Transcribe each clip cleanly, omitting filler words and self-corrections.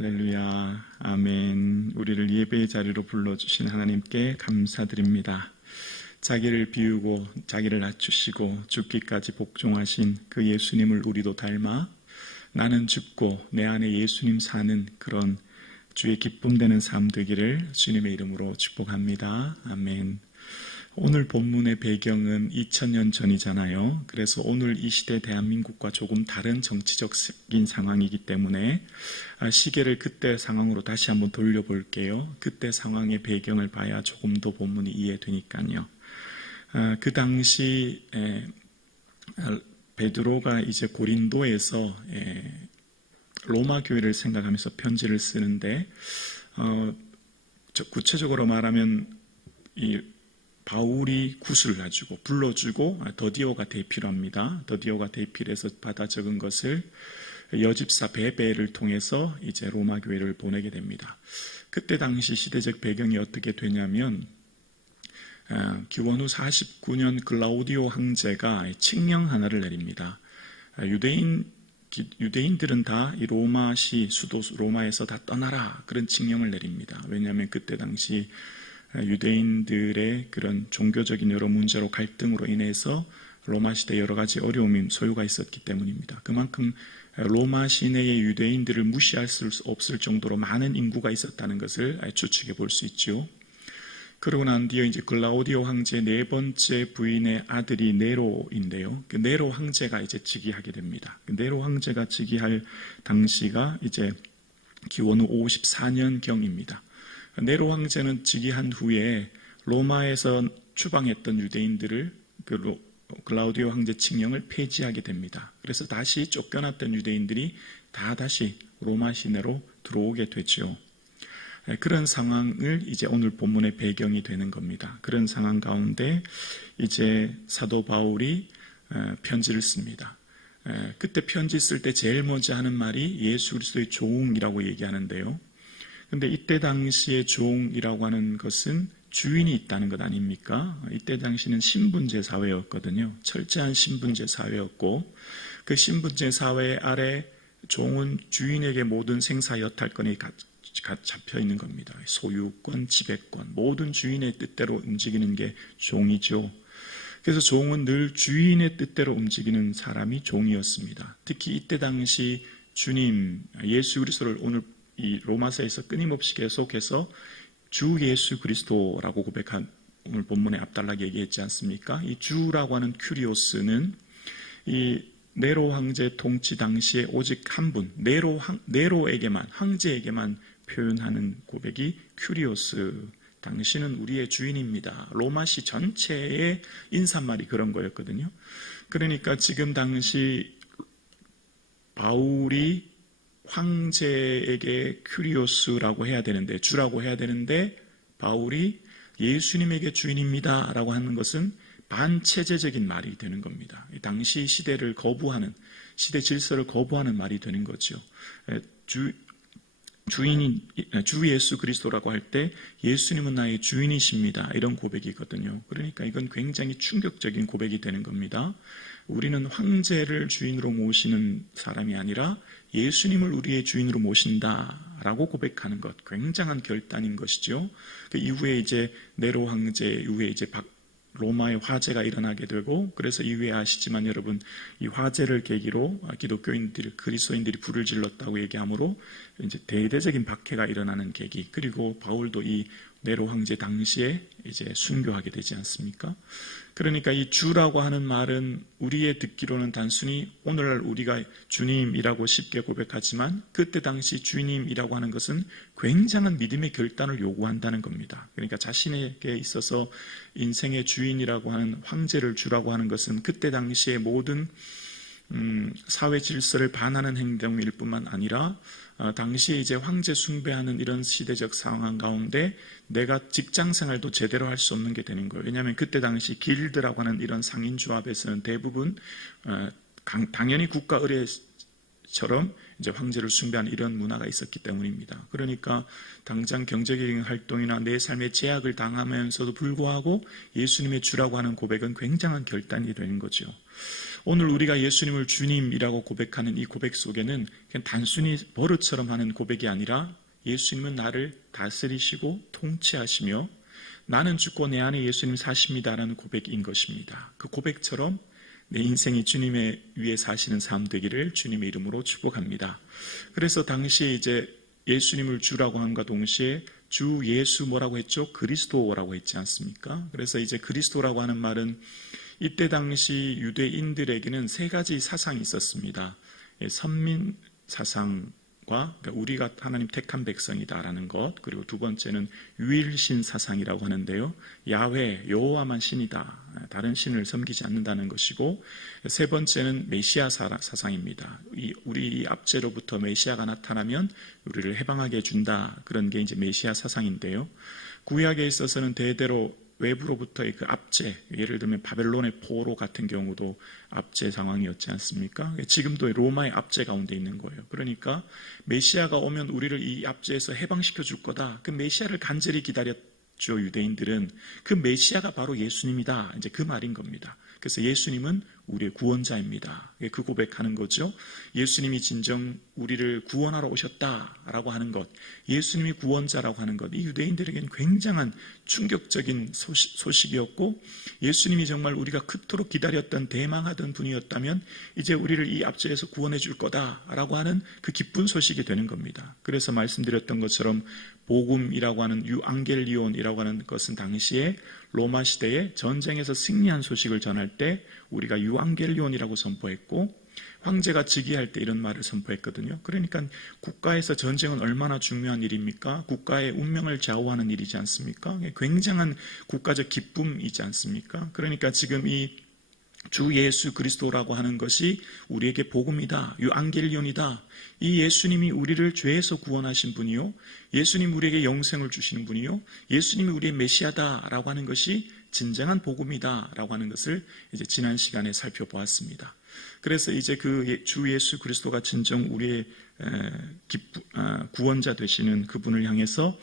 할렐루야, 아멘. 우리를 예배의 자리로 불러주신 하나님께 감사드립니다. 자기를 비우고 자기를 낮추시고 죽기까지 복종하신 그 예수님을 우리도 닮아 나는 죽고 내 안에 예수님 사는 그런 주의 기쁨되는 삶 되기를 주님의 이름으로 축복합니다. 아멘. 오늘 본문의 배경은 2000년 전이잖아요. 그래서 오늘 이 시대 대한민국과 조금 다른 정치적인 상황이기 때문에 시계를 그때 상황으로 다시 한번 돌려볼게요. 그때 상황의 배경을 봐야 조금 더 본문이 이해되니까요. 그 당시 베드로가 이제 고린도에서 로마 교회를 생각하면서 편지를 쓰는데 구체적으로 말하면 이 바울이 구슬을 가지고 불러주고 더디오가 대피를 합니다. 더디오가 대피를 해서 받아 적은 것을 여집사 베베를 통해서 이제 로마 교회를 보내게 됩니다. 그때 당시 시대적 배경이 어떻게 되냐면 기원 후 49년 글라우디오 황제가 칙령 하나를 내립니다. 유대인들은 다 이 로마시 수도 로마에서 다 떠나라 그런 칙령을 내립니다. 왜냐하면 그때 당시 유대인들의 그런 종교적인 여러 문제로 갈등으로 인해서 로마 시대에 여러 가지 어려움이 소요가 있었기 때문입니다. 그만큼 로마 시내의 유대인들을 무시할 수 없을 정도로 많은 인구가 있었다는 것을 추측해 볼 수 있죠. 그러고 난 뒤에 이제 글라우디오 황제 네 번째 부인의 아들이 네로인데요. 그 네로 황제가 이제 즉위하게 됩니다. 그 네로 황제가 즉위할 당시가 이제 기원 후 54년 경입니다. 네로 황제는 즉위한 후에 로마에서 추방했던 유대인들을 글라우디오 황제 칙령을 폐지하게 됩니다. 그래서 다시 쫓겨났던 유대인들이 다 다시 로마 시내로 들어오게 되죠. 그런 상황을 이제 오늘 본문의 배경이 되는 겁니다. 그런 상황 가운데 이제 사도 바울이 편지를 씁니다. 그때 편지 쓸 때 제일 먼저 하는 말이 예수 그리스도의 종이라고 얘기하는데요. 근데 이때 당시의 종이라고 하는 것은 주인이 있다는 것 아닙니까? 이때 당시는 신분제 사회였거든요. 철저한 신분제 사회였고 그 신분제 사회 아래 종은 주인에게 모든 생사 여탈권이 잡혀 있는 겁니다. 소유권, 지배권, 모든 주인의 뜻대로 움직이는 게 종이죠. 그래서 종은 늘 주인의 뜻대로 움직이는 사람이 종이었습니다. 특히 이때 당시 주님, 예수 그리스도를 오늘 이 로마서에서 끊임없이 계속해서 주 예수 그리스도라고 고백한 오늘 본문에 앞달라게 얘기했지 않습니까? 이 주라고 하는 큐리오스는 이 네로 황제 통치 당시에 오직 한 분, 네로에게만, 황제에게만 표현하는 고백이 큐리오스, 당신은 우리의 주인입니다. 로마시 전체의 인사말이 그런 거였거든요. 그러니까 지금 당시 바울이 황제에게 큐리오스라고 해야 되는데, 주라고 해야 되는데 바울이 예수님에게 주인입니다 라고 하는 것은 반체제적인 말이 되는 겁니다. 당시 시대를 거부하는, 시대 질서를 거부하는 말이 되는 거죠. 주 예수 그리스도라고 할 때 예수님은 나의 주인이십니다 이런 고백이거든요. 그러니까 이건 굉장히 충격적인 고백이 되는 겁니다. 우리는 황제를 주인으로 모시는 사람이 아니라 예수님을 우리의 주인으로 모신다라고 고백하는 것, 굉장한 결단인 것이죠. 그 이후에 이제 네로 황제 이후에 이제 로마의 화재가 일어나게 되고, 그래서 이후에 아시지만 여러분 이 화재를 계기로 기독교인들이, 그리스도인들이 불을 질렀다고 얘기하므로 이제 대대적인 박해가 일어나는 계기, 그리고 바울도 이 네로 황제 당시에 이제 순교하게 되지 않습니까? 그러니까 이 주라고 하는 말은 우리의 듣기로는 단순히 오늘날 우리가 주님이라고 쉽게 고백하지만 그때 당시 주님이라고 하는 것은 굉장한 믿음의 결단을 요구한다는 겁니다. 그러니까 자신에게 있어서 인생의 주인이라고 하는 황제를 주라고 하는 것은 그때 당시의 모든 사회 질서를 반하는 행동일 뿐만 아니라 당시에 이제 황제 숭배하는 이런 시대적 상황 가운데 내가 직장 생활도 제대로 할 수 없는 게 되는 거예요. 왜냐하면 그때 당시 길드라고 하는 이런 상인조합에서는 대부분 당연히 국가 의례처럼 이제 황제를 숭배하는 이런 문화가 있었기 때문입니다. 그러니까 당장 경제적인 활동이나 내 삶의 제약을 당하면서도 불구하고 예수님의 주라고 하는 고백은 굉장한 결단이 되는 거죠. 오늘 우리가 예수님을 주님이라고 고백하는 이 고백 속에는 그냥 단순히 버릇처럼 하는 고백이 아니라 예수님은 나를 다스리시고 통치하시며 나는 죽고 내 안에 예수님 사십니다라는 고백인 것입니다. 그 고백처럼 내 인생이 주님의 위에 사시는 삶 되기를 주님의 이름으로 축복합니다. 그래서 당시에 이제 예수님을 주라고 함과 동시에 주 예수 뭐라고 했죠? 그리스도라고 했지 않습니까? 그래서 이제 그리스도라고 하는 말은 이때 당시 유대인들에게는 세 가지 사상이 있었습니다. 선민 사상과 그러니까 우리가 하나님 택한 백성이다라는 것, 그리고 두 번째는 유일신 사상이라고 하는데요. 야훼, 여호와만 신이다. 다른 신을 섬기지 않는다는 것이고, 세 번째는 메시아 사상입니다. 우리 압제로부터 메시아가 나타나면 우리를 해방하게 해준다. 그런 게 이제 메시아 사상인데요. 구약에 있어서는 대대로 외부로부터의 그 압제, 예를 들면 바벨론의 포로 같은 경우도 압제 상황이었지 않습니까? 지금도 로마의 압제 가운데 있는 거예요. 그러니까 메시아가 오면 우리를 이 압제에서 해방시켜 줄 거다. 그 메시아를 간절히 기다렸죠, 유대인들은. 그 메시아가 바로 예수님이다. 이제 그 말인 겁니다. 그래서 예수님은 우리의 구원자입니다. 그 고백하는 거죠. 예수님이 진정 우리를 구원하러 오셨다라고 하는 것, 예수님이 구원자라고 하는 것, 이 유대인들에게는 굉장한 충격적인 소식이었고, 예수님이 정말 우리가 그토록 기다렸던 대망하던 분이었다면 이제 우리를 이 압제에서 구원해 줄 거다라고 하는 그 기쁜 소식이 되는 겁니다. 그래서 말씀드렸던 것처럼 복음이라고 하는 유앙겔리온이라고 하는 것은 당시에 로마 시대에 전쟁에서 승리한 소식을 전할 때 우리가 유앙겔리온이라고 선포했고, 황제가 즉위할 때 이런 말을 선포했거든요. 그러니까 국가에서 전쟁은 얼마나 중요한 일입니까? 국가의 운명을 좌우하는 일이지 않습니까? 굉장한 국가적 기쁨이지 않습니까? 그러니까 지금 이 주 예수 그리스도라고 하는 것이 우리에게 복음이다, 유앙겔리온이다. 이 예수님이 우리를 죄에서 구원하신 분이요, 예수님 우리에게 영생을 주시는 분이요, 예수님이 우리의 메시아다라고 하는 것이 진정한 복음이다라고 하는 것을 이제 지난 시간에 살펴보았습니다. 그래서 이제 그 주 예수 그리스도가 진정 우리의 구원자 되시는 그분을 향해서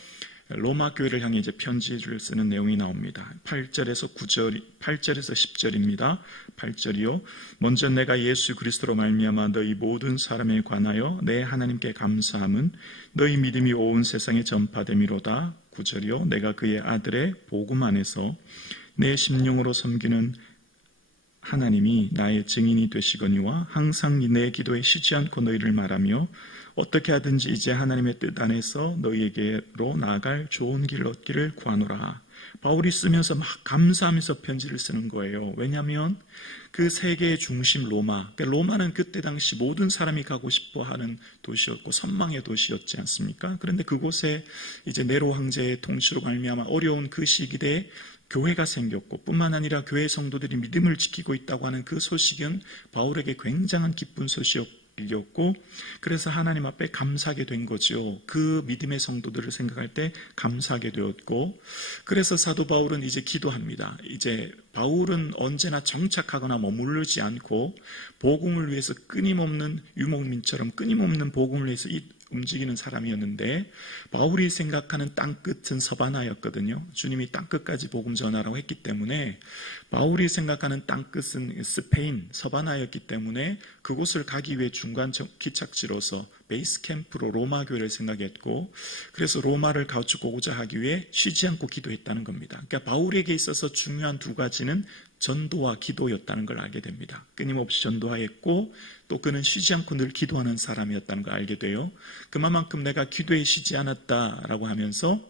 로마 교회를 향해 이제 편지를 쓰는 내용이 나옵니다. 8절에서 10절입니다. 8절이요. 먼저 내가 예수 그리스도로 말미암아 너희 모든 사람에 관하여 내 하나님께 감사함은 너희 믿음이 온 세상에 전파됨이로다. 9절이요. 내가 그의 아들의 복음 안에서 내 심령으로 섬기는 하나님이 나의 증인이 되시거니와 항상 내 기도에 쉬지 않고 너희를 말하며 어떻게 하든지 이제 하나님의 뜻 안에서 너희에게로 나아갈 좋은 길을 얻기를 구하노라. 바울이 쓰면서 막 감사하면서 편지를 쓰는 거예요. 왜냐하면 그 세계의 중심 로마, 그러니까 로마는 그때 당시 모든 사람이 가고 싶어하는 도시였고 선망의 도시였지 않습니까? 그런데 그곳에 이제 네로 황제의 통치로 말미암아 어려운 그 시기대에 교회가 생겼고, 뿐만 아니라 교회 성도들이 믿음을 지키고 있다고 하는 그 소식은 바울에게 굉장한 기쁜 소식이었고, 그래서 하나님 앞에 감사하게 된 거죠. 그 믿음의 성도들을 생각할 때 감사하게 되었고, 그래서 사도 바울은 이제 기도합니다. 이제 바울은 언제나 정착하거나 머무르지 않고 복음을 위해서 끊임없는 유목민처럼 끊임없는 복음을 위해서 움직이는 사람이었는데, 바울이 생각하는 땅끝은 서바나였거든요. 주님이 땅끝까지 복음 전하라고 했기 때문에 바울이 생각하는 땅끝은 스페인 서바나였기 때문에 그곳을 가기 위해 중간 기착지로서 베이스 캠프로 로마 교회를 생각했고, 그래서 로마를 가고자 하기 위해 쉬지 않고 기도했다는 겁니다. 그러니까 바울에게 있어서 중요한 두 가지는 전도와 기도였다는 걸 알게 됩니다. 끊임없이 전도하였고, 또 그는 쉬지 않고 늘 기도하는 사람이었다는 걸 알게 돼요. 그만큼 내가 기도에 쉬지 않았다라고 하면서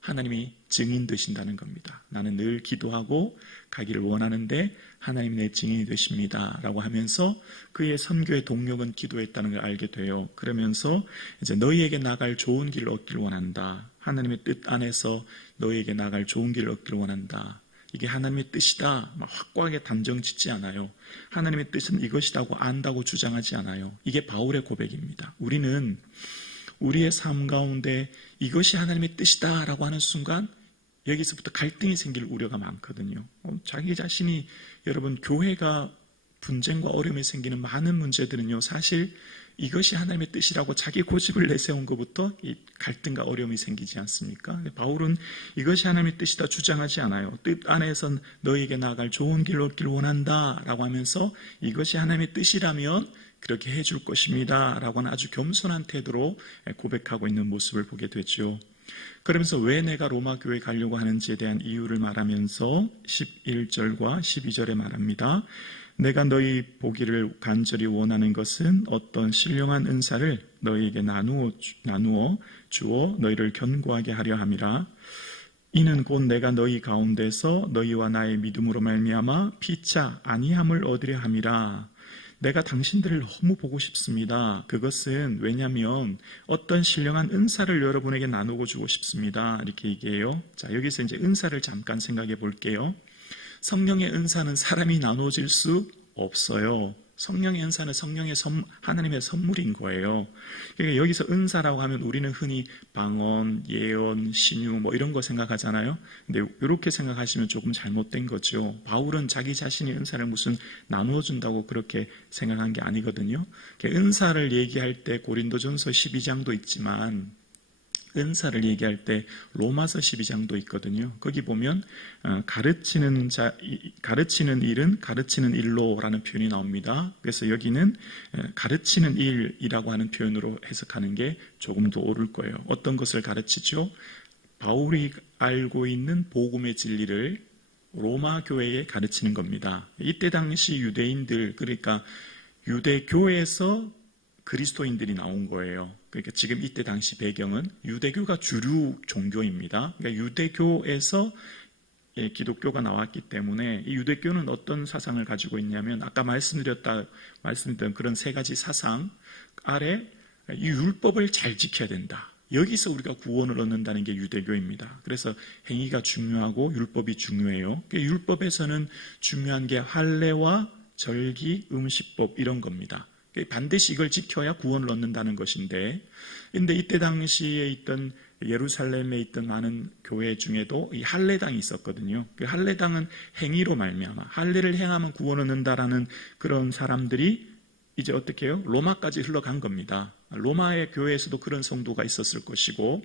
하나님이 증인 되신다는 겁니다. 나는 늘 기도하고 가기를 원하는데 하나님이 내 증인이 되십니다 라고 하면서 그의 선교의 동력은 기도했다는 걸 알게 돼요. 그러면서 이제 너희에게 나갈 좋은 길을 얻기를 원한다. 하나님의 뜻 안에서 너희에게 나갈 좋은 길을 얻기를 원한다. 이게 하나님의 뜻이다 확고하게 단정 짓지 않아요. 하나님의 뜻은 이것이라고 안다고 주장하지 않아요. 이게 바울의 고백입니다. 우리는 우리의 삶 가운데 이것이 하나님의 뜻이다 라고 하는 순간 여기서부터 갈등이 생길 우려가 많거든요. 자기 자신이, 여러분, 교회가 분쟁과 어려움이 생기는 많은 문제들은요, 사실 이것이 하나님의 뜻이라고 자기 고집을 내세운 것부터 이 갈등과 어려움이 생기지 않습니까? 바울은 이것이 하나님의 뜻이다 주장하지 않아요. 뜻 안에서 너희에게 나아갈 좋은 길로 얻길 원한다 라고 하면서 이것이 하나님의 뜻이라면 그렇게 해줄 것입니다 라고 하는 아주 겸손한 태도로 고백하고 있는 모습을 보게 되죠. 그러면서 왜 내가 로마 교회에 가려고 하는지에 대한 이유를 말하면서 11절과 12절에 말합니다. 내가 너희 보기를 간절히 원하는 것은 어떤 신령한 은사를 너희에게 나누어 주어 너희를 견고하게 하려 함이라. 이는 곧 내가 너희 가운데서 너희와 나의 믿음으로 말미암아 피차 아니함을 얻으려 함이라. 내가 당신들을 너무 보고 싶습니다. 그것은 왜냐하면 어떤 신령한 은사를 여러분에게 나누고 주고 싶습니다. 이렇게 얘기해요. 자, 여기서 이제 은사를 잠깐 생각해 볼게요. 성령의 은사는 사람이 나눠질 수 없어요. 성령의 은사는 하나님의 선물인 거예요. 그러니까 여기서 은사라고 하면 우리는 흔히 방언, 예언, 신유 뭐 이런 거 생각하잖아요. 근데 이렇게 생각하시면 조금 잘못된 거죠. 바울은 자기 자신의 은사를 무슨 나누어 준다고 그렇게 생각한 게 아니거든요. 은사를 얘기할 때 고린도전서 12장도 있지만 은사를 얘기할 때 로마서 12장도 있거든요. 거기 보면 가르치는 일은 가르치는 일로라는 표현이 나옵니다. 그래서 여기는 가르치는 일이라고 하는 표현으로 해석하는 게 조금 더 옳을 거예요. 어떤 것을 가르치죠? 바울이 알고 있는 복음의 진리를 로마 교회에 가르치는 겁니다. 이때 당시 유대인들, 그러니까 유대교에서 그리스도인들이 나온 거예요. 그러니까 지금 이때 당시 배경은 유대교가 주류 종교입니다. 그러니까 유대교에서 기독교가 나왔기 때문에 이 유대교는 어떤 사상을 가지고 있냐면 아까 말씀드렸던 그런 세 가지 사상 아래 이 율법을 잘 지켜야 된다. 여기서 우리가 구원을 얻는다는 게 유대교입니다. 그래서 행위가 중요하고 율법이 중요해요. 율법에서는 중요한 게 할례와 절기, 음식법 이런 겁니다. 반드시 이걸 지켜야 구원을 얻는다는 것인데, 근데 이때 당시에 있던 예루살렘에 있던 많은 교회 중에도 이 할례당이 있었거든요. 그 할례당은 행위로 말미암아 할례를 행하면 구원을 얻는다라는 그런 사람들이 이제 어떻게 해요? 로마까지 흘러간 겁니다. 로마의 교회에서도 그런 성도가 있었을 것이고,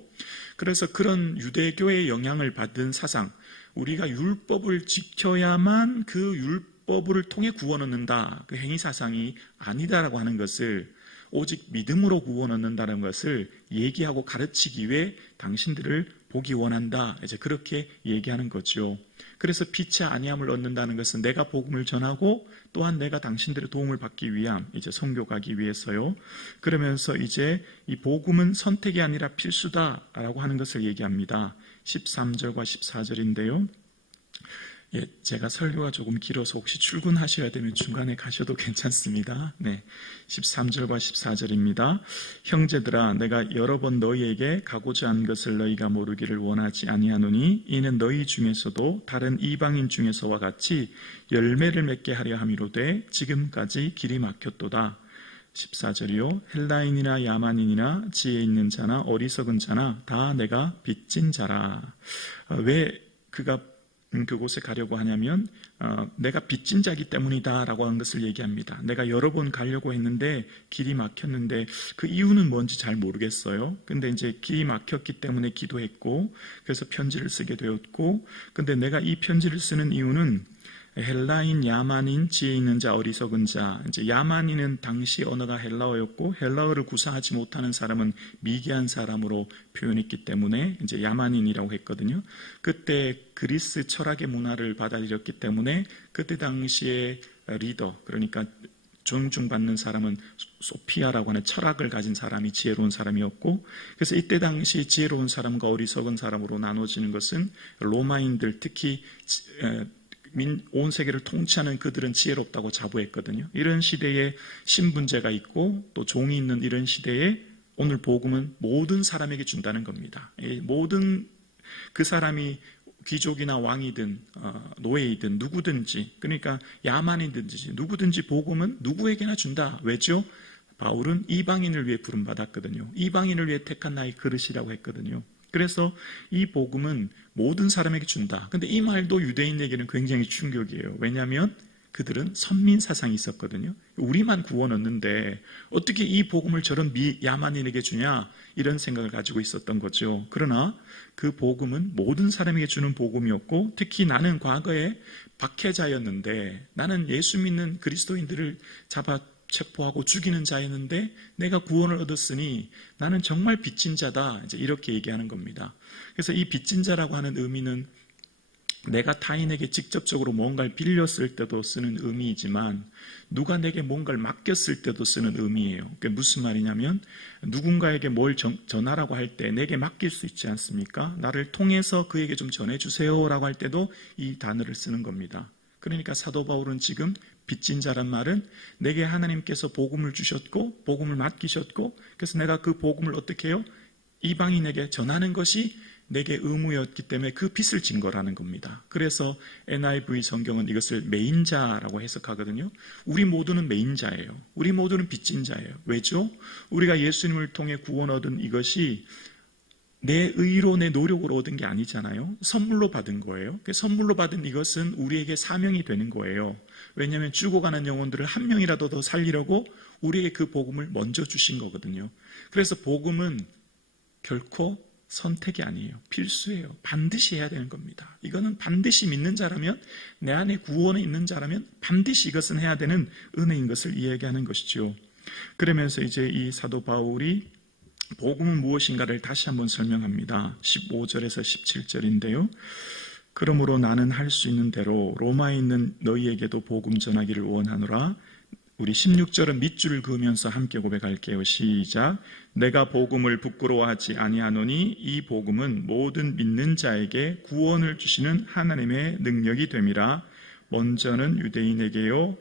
그래서 그런 유대교의 영향을 받은 사상, 우리가 율법을 지켜야만 그 율법을 통해 구원 얻는다, 그 행위 사상이 아니다라고 하는 것을, 오직 믿음으로 구원 얻는다는 것을 얘기하고 가르치기 위해 당신들을 보기 원한다, 이제 그렇게 얘기하는 거죠. 그래서 빛이 아니함을 얻는다는 것은 내가 복음을 전하고 또한 내가 당신들의 도움을 받기 위함, 이제 선교 가기 위해서요. 그러면서 이제 이 복음은 선택이 아니라 필수다라고 하는 것을 얘기합니다. 13절과 14절인데요. 제가 설교가 조금 길어서 혹시 출근하셔야 되면 중간에 가셔도 괜찮습니다. 13절과 14절입니다. 형제들아, 내가 여러 번 너희에게 가고자 한 것을 너희가 모르기를 원하지 아니하노니 이는 너희 중에서도 다른 이방인 중에서와 같이 열매를 맺게 하려 함이로되 지금까지 길이 막혔도다. 14절이요. 헬라인이나 야만인이나 지혜 있는 자나 어리석은 자나 다 내가 빚진 자라. 왜 그가 그곳에 가려고 하냐면 내가 빚진 자이기 때문이다 라고 하는 것을 얘기합니다. 내가 여러 번 가려고 했는데 길이 막혔는데 그 이유는 뭔지 잘 모르겠어요. 근데 이제 길이 막혔기 때문에 기도했고 그래서 편지를 쓰게 되었고, 근데 내가 이 편지를 쓰는 이유는 헬라인, 야만인, 지혜 있는 자, 어리석은 자. 이제 야만인은 당시 언어가 헬라어였고 헬라어를 구사하지 못하는 사람은 미개한 사람으로 표현했기 때문에 이제 야만인이라고 했거든요. 그때 그리스 철학의 문화를 받아들였기 때문에 그때 당시에 리더, 그러니까 존중받는 사람은 소피아라고 하는 철학을 가진 사람이 지혜로운 사람이었고, 그래서 이때 당시 지혜로운 사람과 어리석은 사람으로 나눠지는 것은 로마인들, 특히 온 세계를 통치하는 그들은 지혜롭다고 자부했거든요. 이런 시대에 신분제가 있고 또 종이 있는 이런 시대에 오늘 복음은 모든 사람에게 준다는 겁니다. 모든 그 사람이 귀족이나 왕이든 노예이든 누구든지, 그러니까 야만이든지 누구든지 복음은 누구에게나 준다. 왜죠? 바울은 이방인을 위해 부름받았거든요. 이방인을 위해 택한 나의 그릇이라고 했거든요. 그래서 이 복음은 모든 사람에게 준다. 근데 이 말도 유대인에게는 굉장히 충격이에요. 왜냐하면 그들은 선민 사상이 있었거든요. 우리만 구원 얻는데 어떻게 이 복음을 저런 야만인에게 주냐, 이런 생각을 가지고 있었던 거죠. 그러나 그 복음은 모든 사람에게 주는 복음이었고, 특히 나는 과거에 박해자였는데, 나는 예수 믿는 그리스도인들을 잡아 체포하고 죽이는 자였는데 내가 구원을 얻었으니 나는 정말 빚진 자다, 이제 이렇게 얘기하는 겁니다. 그래서 이 빚진 자라고 하는 의미는 내가 타인에게 직접적으로 뭔가를 빌렸을 때도 쓰는 의미이지만 누가 내게 뭔가를 맡겼을 때도 쓰는 의미예요. 그게 무슨 말이냐면, 누군가에게 뭘 전하라고 할 때 내게 맡길 수 있지 않습니까? 나를 통해서 그에게 좀 전해주세요 라고 할 때도 이 단어를 쓰는 겁니다. 그러니까 사도 바울은 지금 빚진 자란 말은 내게 하나님께서 복음을 주셨고 복음을 맡기셨고, 그래서 내가 그 복음을 어떻게 해요? 이방인에게 전하는 것이 내게 의무였기 때문에 그 빚을 진 거라는 겁니다. 그래서 NIV 성경은 이것을 매인자라고 해석하거든요. 우리 모두는 매인자예요. 우리 모두는 빚진 자예요. 왜죠? 우리가 예수님을 통해 구원 얻은 이것이 내 의로, 내 노력으로 얻은 게 아니잖아요. 선물로 받은 거예요. 선물로 받은 이것은 우리에게 사명이 되는 거예요. 왜냐하면 죽어가는 영혼들을 한 명이라도 더 살리려고 우리에게 그 복음을 먼저 주신 거거든요. 그래서 복음은 결코 선택이 아니에요. 필수예요. 반드시 해야 되는 겁니다. 이거는 반드시 믿는 자라면, 내 안에 구원이 있는 자라면 반드시 이것은 해야 되는 은혜인 것을 이야기하는 것이죠. 그러면서 이제 이 사도 바울이 복음은 무엇인가를 다시 한번 설명합니다. 15절에서 17절인데요. 그러므로 나는 할 수 있는 대로 로마에 있는 너희에게도 복음 전하기를 원하노라. 우리 16절은 밑줄을 그으면서 함께 고백할게요. 시작. 내가 복음을 부끄러워하지 아니하노니 이 복음은 모든 믿는 자에게 구원을 주시는 하나님의 능력이 됨이라. 먼저는 유대인에게요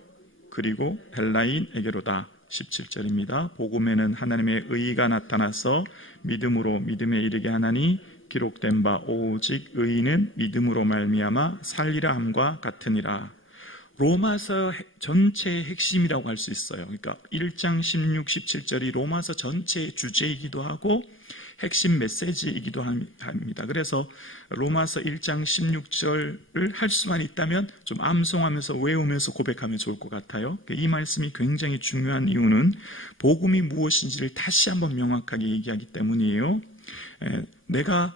그리고 헬라인에게로다. 17절입니다. 복음에는 하나님의 의가 나타나서 믿음으로 믿음에 이르게 하나니 기록된 바 오직 의인은 믿음으로 말미암아 살리라 함과 같으니라. 로마서 전체의 핵심이라고 할 수 있어요. 그러니까 1장 16, 17절이 로마서 전체의 주제이기도 하고 핵심 메시지이기도 합니다. 그래서 로마서 1장 16절을 할 수만 있다면 좀 암송하면서 외우면서 고백하면 좋을 것 같아요. 이 말씀이 굉장히 중요한 이유는 복음이 무엇인지를 다시 한번 명확하게 얘기하기 때문이에요. 내가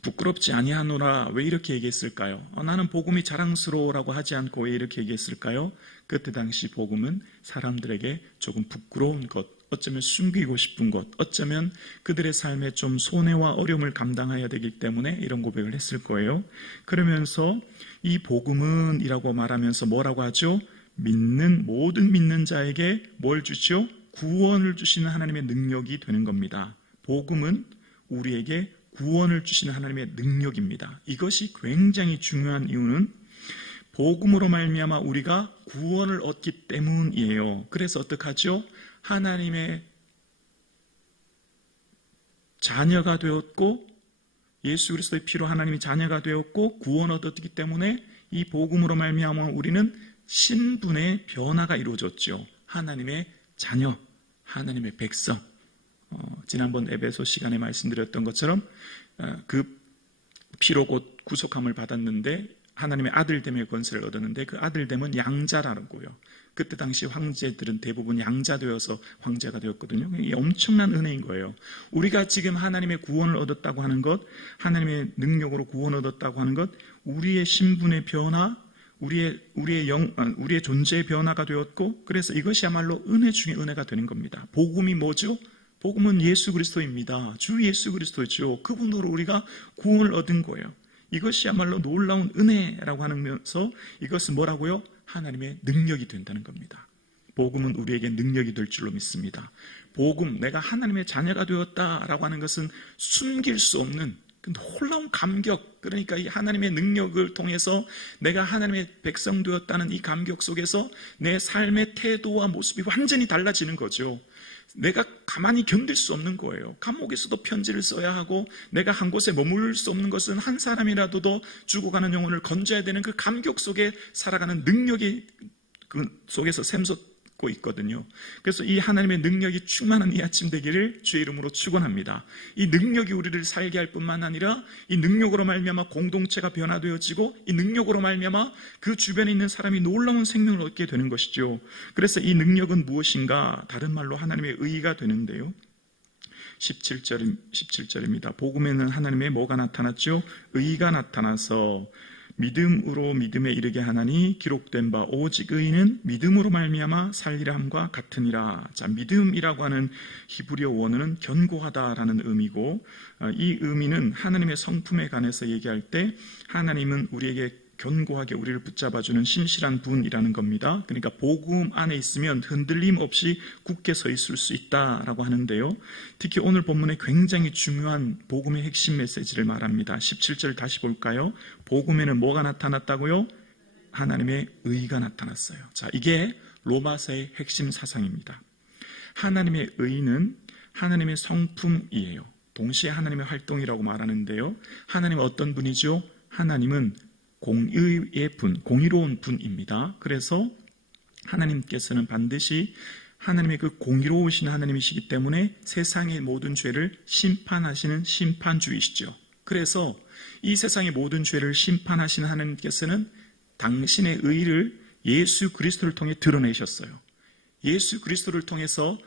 부끄럽지 아니하노라, 왜 이렇게 얘기했을까요? 나는 복음이 자랑스러워라고 하지 않고 왜 이렇게 얘기했을까요? 그때 당시 복음은 사람들에게 조금 부끄러운 것, 어쩌면 숨기고 싶은 것, 어쩌면 그들의 삶에 좀 손해와 어려움을 감당해야 되기 때문에 이런 고백을 했을 거예요. 그러면서 이 복음은 이라고 말하면서 뭐라고 하죠? 모든 믿는 자에게 뭘 주죠? 구원을 주시는 하나님의 능력이 되는 겁니다. 복음은 우리에게 구원을 주시는 하나님의 능력입니다. 이것이 굉장히 중요한 이유는 복음으로 말미암아 우리가 구원을 얻기 때문이에요. 그래서 어떡하죠? 하나님의 자녀가 되었고, 예수 그리스도의 피로 하나님의 자녀가 되었고 구원 얻었기 때문에 이 복음으로 말미암아 우리는 신분의 변화가 이루어졌죠. 하나님의 자녀, 하나님의 백성. 지난번 에베소 시간에 말씀드렸던 것처럼 그 피로 곧 구속함을 받았는데 하나님의 아들됨의 권세를 얻었는데, 그 아들됨은 양자라는 거예요. 그때 당시 황제들은 대부분 양자되어서 황제가 되었거든요. 이게 엄청난 은혜인 거예요. 우리가 지금 하나님의 구원을 얻었다고 하는 것, 하나님의 능력으로 구원을 얻었다고 하는 것, 우리의 신분의 변화, 우리의 존재의 변화가 되었고, 그래서 이것이야말로 은혜 중에 은혜가 되는 겁니다. 복음이 뭐죠? 복음은 예수 그리스도입니다. 주 예수 그리스도죠. 그분으로 우리가 구원을 얻은 거예요. 이것이야말로 놀라운 은혜라고 하면서 이것은 뭐라고요? 하나님의 능력이 된다는 겁니다. 복음은 우리에게 능력이 될 줄로 믿습니다. 복음, 내가 하나님의 자녀가 되었다라고 하는 것은 숨길 수 없는 놀라운 감격, 그러니까 이 하나님의 능력을 통해서 내가 하나님의 백성 되었다는 이 감격 속에서 내 삶의 태도와 모습이 완전히 달라지는 거죠. 내가 가만히 견딜 수 없는 거예요. 감옥에서도 편지를 써야 하고, 내가 한 곳에 머물 수 없는 것은 한 사람이라도 더 죽어가는 영혼을 건져야 되는 그 감격 속에 살아가는 능력이 그 속에서 받고 있거든요. 그래서 이 하나님의 능력이 충만한 이 아침 되기를 주의 이름으로 축원합니다. 이 능력이 우리를 살게 할 뿐만 아니라 이 능력으로 말미암아 공동체가 변화되어지고 이 능력으로 말미암아 그 주변에 있는 사람이 놀라운 생명을 얻게 되는 것이죠. 그래서 이 능력은 무엇인가? 다른 말로 하나님의 의가 되는데요. 17절입니다. 복음에는 하나님의 뭐가 나타났죠? 의가 나타나서 믿음으로 믿음에 이르게 하나니 기록된 바 오직 의인은 믿음으로 말미암아 살리라 함과 같으니라. 자, 믿음이라고 하는 히브리어 원어는 견고하다라는 의미고, 이 의미는 하나님의 성품에 관해서 얘기할 때 하나님은 우리에게 견고하게 우리를 붙잡아주는 신실한 분이라는 겁니다. 그러니까 복음 안에 있으면 흔들림 없이 굳게 서 있을 수 있다라고 하는데요. 특히 오늘 본문에 굉장히 중요한 복음의 핵심 메시지를 말합니다. 17절 다시 볼까요? 복음에는 뭐가 나타났다고요? 하나님의 의가 나타났어요. 자, 이게 로마서의 핵심 사상입니다. 하나님의 의는 하나님의 성품이에요. 동시에 하나님의 활동이라고 말하는데요. 하나님은 어떤 분이죠? 하나님은 공의의 분, 공의로운 분입니다. 그래서 하나님께서는 반드시 하나님의 그 공의로우신 하나님이시기 때문에 세상의 모든 죄를 심판하시는 심판주이시죠. 그래서 이 세상의 모든 죄를 심판하시는 하나님께서는 당신의 의를 예수 그리스도를 통해 드러내셨어요. 예수 그리스도를 통해서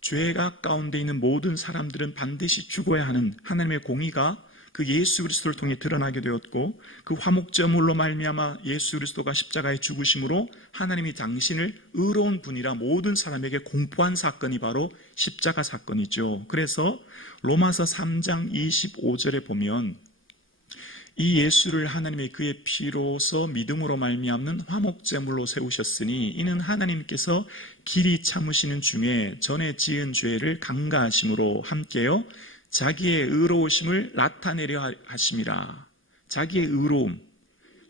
죄가 가운데 있는 모든 사람들은 반드시 죽어야 하는 하나님의 공의가 그 예수 그리스도를 통해 드러나게 되었고, 그 화목제물로 말미암아 예수 그리스도가 십자가에 죽으심으로 하나님이 당신을 의로운 분이라 모든 사람에게 공포한 사건이 바로 십자가 사건이죠. 그래서 로마서 3장 25절에 보면 이 예수를 하나님의 그의 피로서 믿음으로 말미암는 화목제물로 세우셨으니 이는 하나님께서 길이 참으시는 중에 전에 지은 죄를 강가하심으로 함께요 자기의 의로우심을 나타내려 하심이라. 자기의 의로움,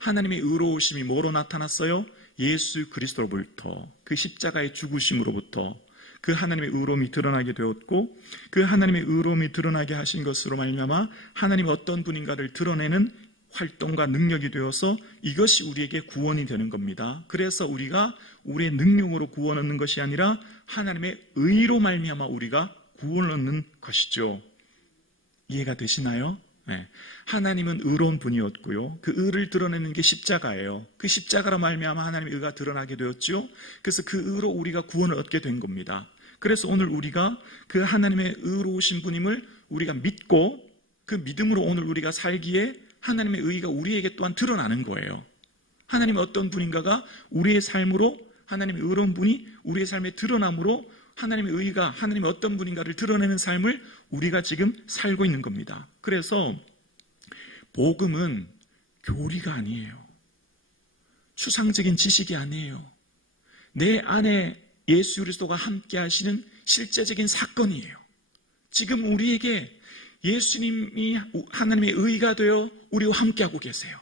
하나님의 의로우심이 뭐로 나타났어요? 예수 그리스도로부터, 그 십자가의 죽으심으로부터 그 하나님의 의로움이 드러나게 되었고, 그 하나님의 의로움이 드러나게 하신 것으로 말미암아 하나님이 어떤 분인가를 드러내는 활동과 능력이 되어서 이것이 우리에게 구원이 되는 겁니다. 그래서 우리가 우리의 능력으로 구원 얻는 것이 아니라 하나님의 의로 말미암아 우리가 구원을 얻는 것이죠. 이해가 되시나요? 네. 하나님은 의로운 분이었고요. 그 의를 드러내는 게 십자가예요. 그 십자가로 말미암아 하나님의 의가 드러나게 되었죠. 그래서 그 의로 우리가 구원을 얻게 된 겁니다. 그래서 오늘 우리가 그 하나님의 의로우신 분임을 우리가 믿고 그 믿음으로 오늘 우리가 살기에 하나님의 의가 우리에게 또한 드러나는 거예요. 하나님은 어떤 분인가가 우리의 삶으로, 하나님의 의로운 분이 우리의 삶에 드러남으로 하나님의 의가 하나님의 어떤 분인가를 드러내는 삶을 우리가 지금 살고 있는 겁니다. 그래서 복음은 교리가 아니에요. 추상적인 지식이 아니에요. 내 안에 예수 그리스도가 함께 하시는 실제적인 사건이에요. 지금 우리에게 예수님이 하나님의 의가 되어 우리와 함께하고 계세요.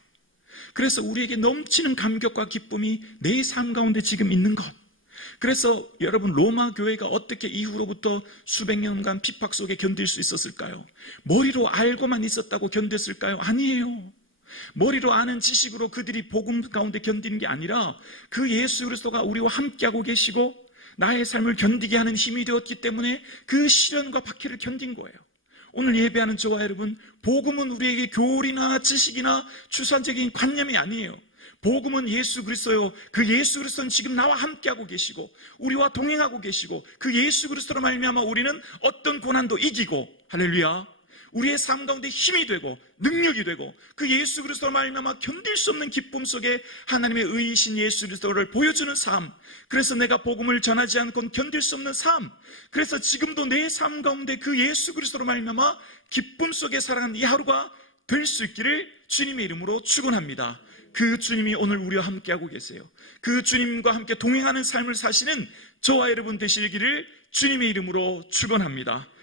그래서 우리에게 넘치는 감격과 기쁨이 내 삶 가운데 지금 있는 것. 그래서 여러분, 로마 교회가 어떻게 이후로부터 수백 년간 핍박 속에 견딜 수 있었을까요? 머리로 알고만 있었다고 견뎠을까요? 아니에요. 머리로 아는 지식으로 그들이 복음 가운데 견디는 게 아니라 그 예수 그리스도가 우리와 함께하고 계시고 나의 삶을 견디게 하는 힘이 되었기 때문에 그 시련과 박해를 견딘 거예요. 오늘 예배하는 저와 여러분, 복음은 우리에게 교리나 지식이나 추상적인 관념이 아니에요. 복음은 예수 그리스도요. 그 예수 그리스도는 지금 나와 함께하고 계시고 우리와 동행하고 계시고 그 예수 그리스도로 말미암아 우리는 어떤 고난도 이기고, 할렐루야, 우리의 삶 가운데 힘이 되고 능력이 되고 그 예수 그리스도로 말미암아 견딜 수 없는 기쁨 속에 하나님의 의이신 예수 그리스도를 보여주는 삶. 그래서 내가 복음을 전하지 않고는 견딜 수 없는 삶. 그래서 지금도 내 삶 가운데 그 예수 그리스도로 말미암아 기쁨 속에 살아가는 이 하루가 될 수 있기를 주님의 이름으로 축원합니다. 그 주님이 오늘 우리와 함께하고 계세요. 그 주님과 함께 동행하는 삶을 사시는 저와 여러분 되시기를 주님의 이름으로 축원합니다.